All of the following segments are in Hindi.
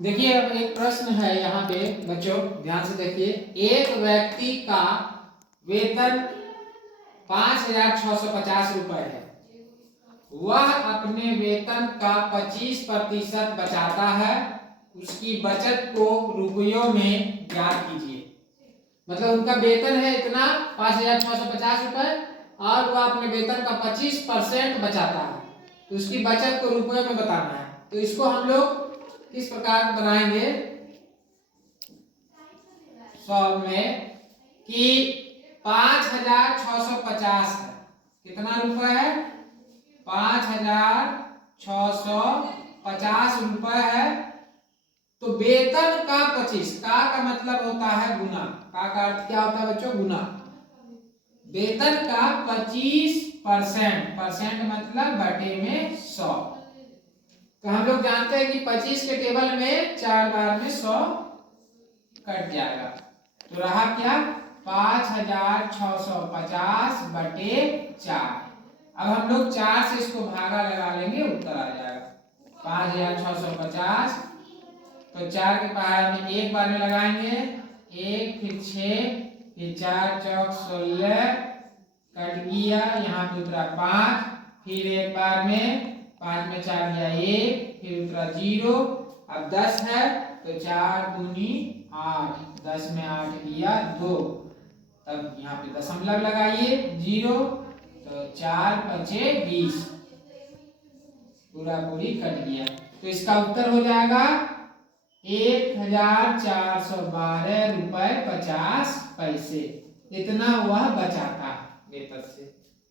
देखिए अब एक प्रश्न है यहाँ पे बच्चों, ध्यान से देखिए। एक व्यक्ति का वेतन 5,650 रुपए है। वह अपने वेतन का 25% बचाता है। उसकी बचत को रुपयों में ज्ञात कीजिए। मतलब उनका वेतन है इतना 5,650 रुपए और वह अपने वेतन का 25% बचाता है, तो उसकी बचत को रुपयों में बताना है। तो इसको हम लोग किस प्रकार बनाएंगे सॉल्व में कि 5,650 है, कितना रुपए है 5,650 रुपए है। तो वेतन का 25 का मतलब होता है गुना। का अर्थ क्या होता है बच्चों? गुना। वेतन का 25% परसेंट मतलब बटे में 100। तो हम लोग जानते हैं कि 25 के टेबल में 4 बार में 100 कट जाएगा, तो रहा क्या 5,650 बटे 4। अब हम लोग 4 से इसको भागा लगा लेंगे, उत्तर आ जाएगा 5,650। तो 4 के पहाड़ में एक बार में लगाएंगे, 1 फिर 6 फिर 4 चौक 16 कट गया, यहाँ पे उतरा 5, फिर एक बार में 5 में 4 गया 1, फिर उतरा 0। अब 10 है तो 4 दूनी 8, 10 में 8 गया 2। तब यहाँ पे दशमलव लगाइए 0, तो 4 बचे 20, पूरा पूरी कट गया। तो इसका उत्तर हो जाएगा 1,412 रुपए 50 पैसे। इतना वह बचाता वेतन से,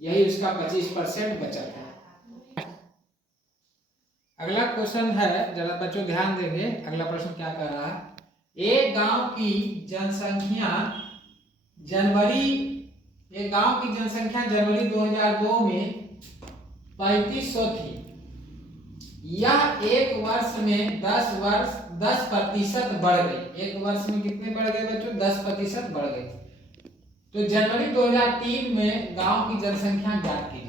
यही उसका 25% बचत है। अगला क्वेश्चन है, जरा बच्चों ध्यान देंगे। अगला प्रश्न क्या कर रहा है? एक गांव की जनसंख्या जनवरी 2002 में 3500 थी। यह एक वर्ष में 10% बढ़ गई। एक वर्ष में कितने बढ़ गए बच्चों? 10% बढ़ गई। तो जनवरी 2003 में गांव की जनसंख्या ज्ञात कीजिए।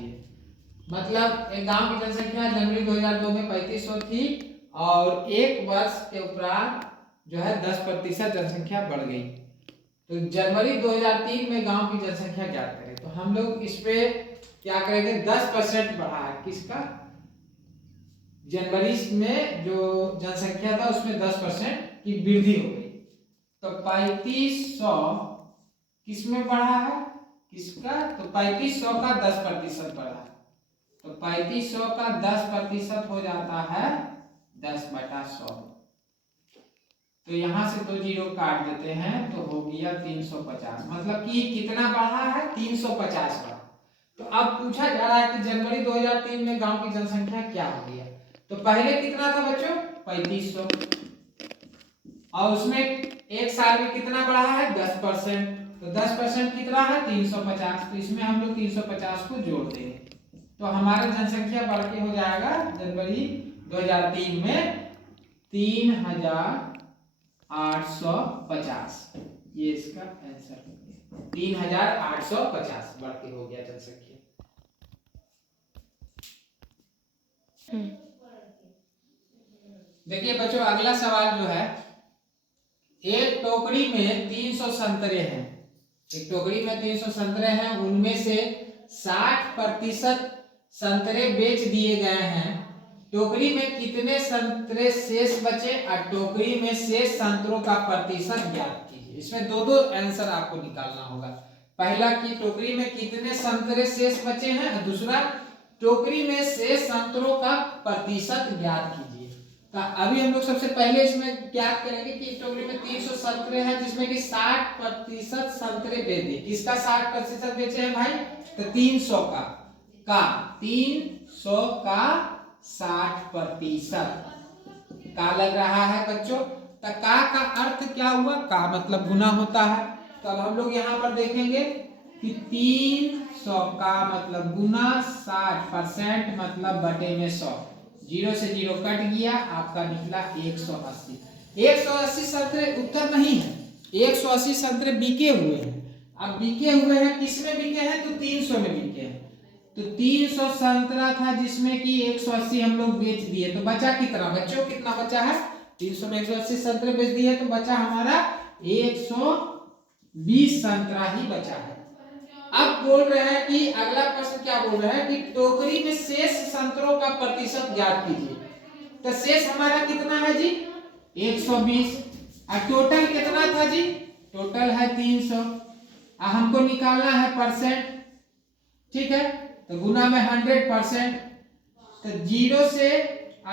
मतलब एक गांव की जनसंख्या जनवरी 2002 में 3500 थी और एक वर्ष के उपरांत जो है 10% जनसंख्या बढ़ गई। तो जनवरी 2003 में गांव की जनसंख्या ज्ञात करें। तो हम लोग इस पे क्या करेंगे? 10% बढ़ा है किसका? जनवरी में जो जनसंख्या था उसमें 10% की वृद्धि हो गई। तो 3500 किसमें बढ़ा है? किसका? तो 3500 का 10% बढ़ा है। तो 3500 का 10% हो जाता है 10/100। तो यहां से 2 जीरो काट देते हैं तो हो गया 350। मतलब कि कितना बढ़ा है? 350 बढ़ा। तो अब पूछा जा रहा है कि जनवरी 2003 में गांव की जनसंख्या क्या हो गया। तो पहले कितना था बच्चों? 3500, और उसमें एक साल में कितना बढ़ा है? 10%। तो 10% कितना है? 350। तो इसमें हम लोग 350 को जोड़ देंगे तो हमारा जनसंख्या बढ़ के हो जाएगा जनवरी 2003 में 3,850। ये इसका आंसर हो गया, 3,850 बढ़ के हो गया जनसंख्या। देखिए बच्चों अगला सवाल जो है, एक टोकरी में 300 संतरे हैं। एक टोकरी में 300 संतरे हैं, उनमें से 60% संतरे बेच दिए गए हैं। टोकरी में कितने संतरे शेष बचे और टोकरी में शेष संतरों का प्रतिशत ज्ञात कीजिए। इसमें दो आंसर आपको निकालना होगा। पहला कि टोकरी में कितने संतरे शेष बचे हैं और दूसरा टोकरी में शेष संतरों का प्रतिशत ज्ञात कीजिए। तो अभी हम लोग सबसे पहले इसमें ज्ञात करेंगे कि टोकरी में 300 संतरे हैं जिसमें कि 60% संतरे बेच दिए। किसका 60% बेचे हैं भाई? तो 300 का 300 का 60% का लग रहा है बच्चों। तो का अर्थ क्या हुआ? का मतलब गुना होता है। तो अब हम लोग यहाँ पर देखेंगे कि 300 का मतलब गुना 60% मतलब बटे में 100। 0 से 0 कट गया, आपका निकला 180। 180 संतरे उत्तर नहीं है, 180 संतरे बिके हुए हैं। अब बिके हुए हैं किसमें बिके हैं? तो 300 में बिके हैं। तो 300 संतरा था जिसमें कि 180 हम लोग बेच दिए, तो बचा कितना बच्चों? कितना बचा है? 300 में 180 संतरे बेच दिए तो बचा हमारा 120 संतरा ही बचा है। अब बोल रहे हैं कि अगला प्रश्न क्या बोल रहा है कि टोकरी में शेष संतरों का प्रतिशत ज्ञात कीजिए। तो शेष हमारा कितना है जी 120 और टोटल कितना था जी टोटल है 300 और हमको निकालना है परसेंट। ठीक है तो गुना में 100%। तो 0 से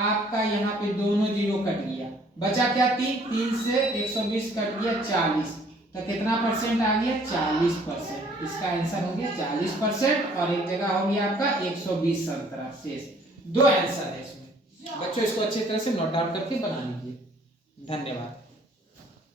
आपका यहाँ पे दोनों 0 कट गया बचा क्या 3 से 120 कट गया 40 तो कितना परसेंट आ गया 40%। इसका आंसर हो गया 40% और एक जगह हो गया आपका 120 संतरा शेष। 2 आंसर है इसमें। बच्चों इसको अच्छी तरह से नोट डाउन करके बना लीजिए। धन्यवाद।